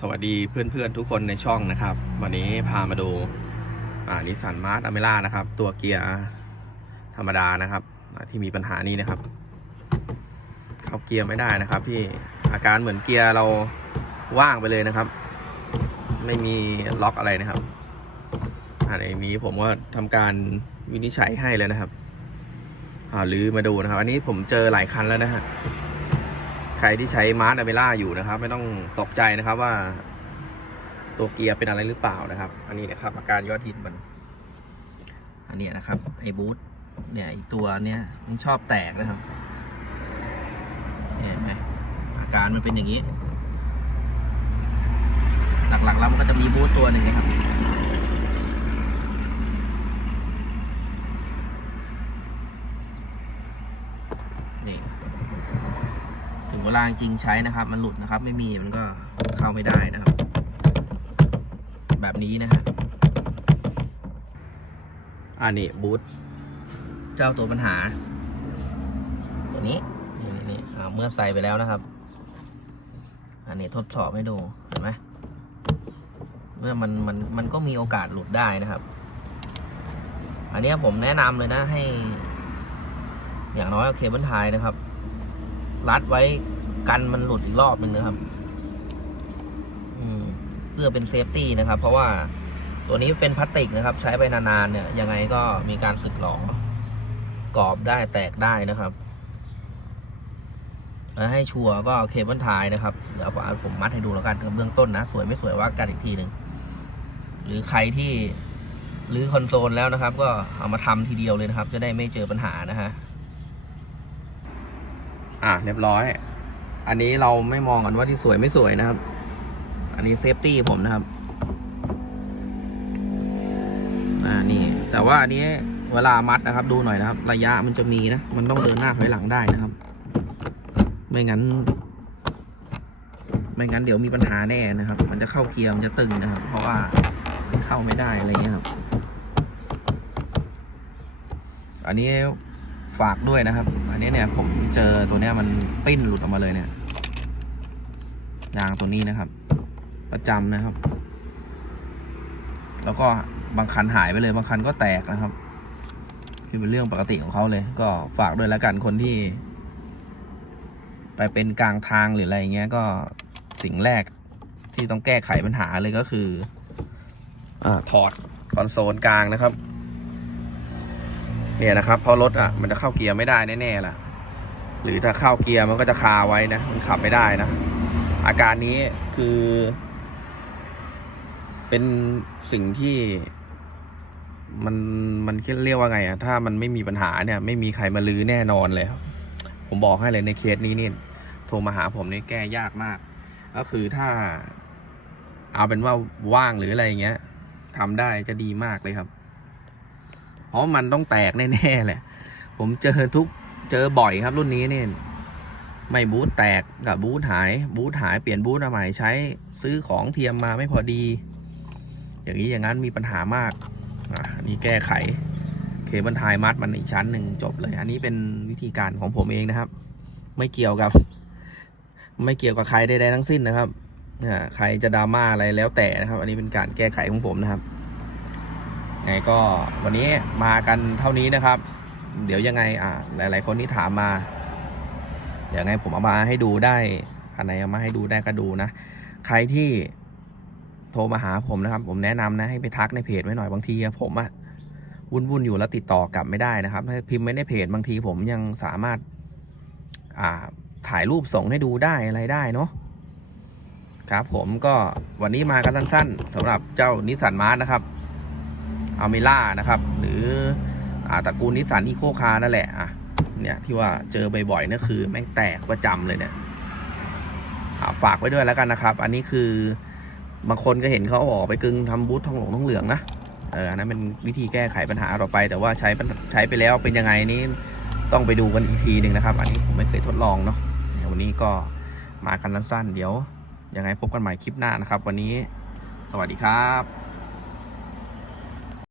สวัสดีเพื่อนๆทุกคนในช่องนะครับ วันนี้พามาดูนิสสันมาร์ทอเมล่านะครับ ตัวเกียร์ธรรมดานะครับ ที่มีปัญหานี้นะครับ เข้าเกียร์ไม่ได้นะครับพี่อาการเหมือนเกียร์เราว่างไปเลยนะครับ ไม่มีล็อกอะไรนะครับอันนี้ผมก็ทำการวินิจฉัยให้เลยนะครับหรือมาดูนะครับ อันนี้ผมเจอหลายคันแล้วนะฮะ ใครที่ใช้มาร์ทอเมล่าอยู่นะครับ ไม่ต้องตกใจนะครับว่า ตัวเกียร์เป็นอะไรหรือเปล่านะครับ อันนี้นะครับ อาการยอดฮิตมัน อันนี้นะครับไอ้บูทเนี่ยไอ้ตัวเนี้ยมันชอบแตกนะครับเนี่เห็นไหมอาการมันเป็นอย่างนี้ หลักๆแล้วมันก็จะมีบูทตัวหนึ่งนะครับนี่ เวลาจริงใช้นะครับ มันหลุดนะครับ ไม่มีมันก็เข้าไม่ได้นะครับ แบบนี้นะฮะอันนี้บูทเจ้าตัวปัญหา ตัวนี้นี่นี่อ่าเมื่อใส่ไปแล้วนะครับ อันนี้ทดสอบให้ดูเห็นไหมเมื่อมันมันมันก็มีโอกาสหลุดได้นะครับ อันเนี้ยผมแนะนำเลยนะให้ อย่างน้อยเอาเคเบิลไทยนะครับ รัดไว้ กันมันหลุดอีกรอบหนึ่งนะครับ อืม เพื่อเป็นเซฟตี้นะครับ เพราะว่าตัวนี้เป็นพลาสติกนะครับ ใช้ไปนานๆเนี่ย ยังไงก็มีการสึกหรอกรอบได้แตกได้นะครับแล้วให้ชัวร์ก็เคเบิลไทยนะครับ เดี๋ยวผมมัดให้ดูแล้วกันเบื้องต้นนะ สวยไม่สวยว่ากันอีกทีหนึ่งหรือใครที่รื้อคอนโซลแล้วนะครับ ก็เอามาทำทีเดียวเลยนะครับ จะได้ไม่เจอปัญหานะฮะ อะเรียบร้อย อันนี้เราไม่มองกันว่าที่สวยไม่สวยนะครับ อันนี้เซฟตี้ผมนะครับ อ่า นี่ แต่ว่าอันนี้เวลามัดนะครับ ดูหน่อยนะครับ ระยะมันจะมีนะ มันต้องเดินหน้าถอยหลังได้นะครับ ไม่งั้น ไม่งั้นเดี๋ยวมีปัญหาแน่นะครับ มันจะเข้าเกียร์มันจะตึงนะครับ เพราะว่าเข้าไม่ได้อะไรเงี้ยครับ อันนี้ ฝากด้วยนะครับ อันนี้เนี่ยผมเจอตัวเนี้ยมันปิ้นหลุดออกมาเลยเนี่ยยางตัวนี้นะครับ ประจำนะครับ แล้วก็บางคันหายไปเลยบางคันก็แตกนะครับ คือเป็นเรื่องปกติของเขาเลย ก็ฝากด้วยแล้วกันคนที่ ไปเป็นกลางทางหรืออะไรเงี้ยก็สิ่งแรกที่ต้องแก้ไขปัญหาเลยก็คืออถอดคอนโซลกลางนะครับ เนี่ยนะครับเพราะรถอะมันจะเข้าเกียร์ไม่ได้แน่ๆล่ะ หรือถ้าเข้าเกียร์มันก็จะคาไว้นะ มันขับไม่ได้นะ อาการนี้คือ เป็นสิ่งที่มันมันเรียกว่าไงอะถ้ามันไม่มีปัญหาเนี่ย ไม่มีใครมาลื้อแน่นอนเลยผมบอกให้เลยในเคสนี้นี่โทรมาหาผมนี่แก้ยากมาก ก็คือถ้า เอาเป็นว่าว่างหรืออะไรเงี้ยทำได้จะดีมากเลยครับ ราะมันต้องแตกแน่ๆแหละ ผมเจอทุกเจอบ่อยครับรุ่นนี้เนี่ยไม่บูทแตกกับบูทหาย บูทหายเปลี่ยนบูทมาใหม่ใช้ซื้อของเทียมมาไม่พอดี อย่างนี้อย่างนั้นมีปัญหามากอะนนี้แก้ไข เคบิลไทยมัดมันอีกชั้นหนึ่งจบเลย อันนี้เป็นวิธีการของผมเองนะครับ ไม่เกี่ยวกับ ไม่เกี่ยวกับใครใดๆทั้งสิ้นนะครับอ่าใครจะดราม่าอะไรแล้วแต่นะครับ อันนี้เป็นการแก้ไขของผมนะครับ ไงก็วันนี้มากันเท่านี้นะครับ เดี๋ยวยังไงอ่าหลาย ๆ คนที่ถามมาเดี๋ยวไงผมเอามาให้ดูได้อันไหนเอามาให้ดูได้ก็ดูนะ ใครที่โทรมาหาผมนะครับ ผมแนะนำนะให้ไปทักในเพจไว้หน่อยบางทีผมอะวุ่นวุ่นๆอยู่แล้วติดต่อกลับไม่ได้นะครับ ถ้าพิมพ์ไม่ในเพจบางทีผมยังสามารถอ่าถ่ายรูปส่งให้ดูได้อะไรได้เนาะครับผมก็วันนี้มากันสั้นๆสำหรับเจ้านิสสันมาร์นะครับ อเมล่านะครับ หรืออ่าตระกูลนิสสันอีโคคานั่นแหละอะเนี่ยที่ว่าเจอบ่อยๆนั่นคือแม่งแตกประจำเลยเนี่ยอ่าฝากไว้ด้วยแล้วกันนะครับ อันนี้คือบางคนก็เห็นเขาออกไปกึงทำบูธทองหลงทองเหลืองนะเอออันนั้นเป็นวิธีแก้ไขปัญหาต่อไป แต่ว่าใช้ใช้ไปแล้วเป็นยังไงนี้ต้องไปดูกันอีกทีหนึ่งนะครับ อันนี้ผมไม่เคยทดลองเนาะววันนี้ก็มากันสั้นๆเดี๋ยวยังไงพบกันใหม่คลิปหน้านะครับ วันนี้ สวัสดีครับ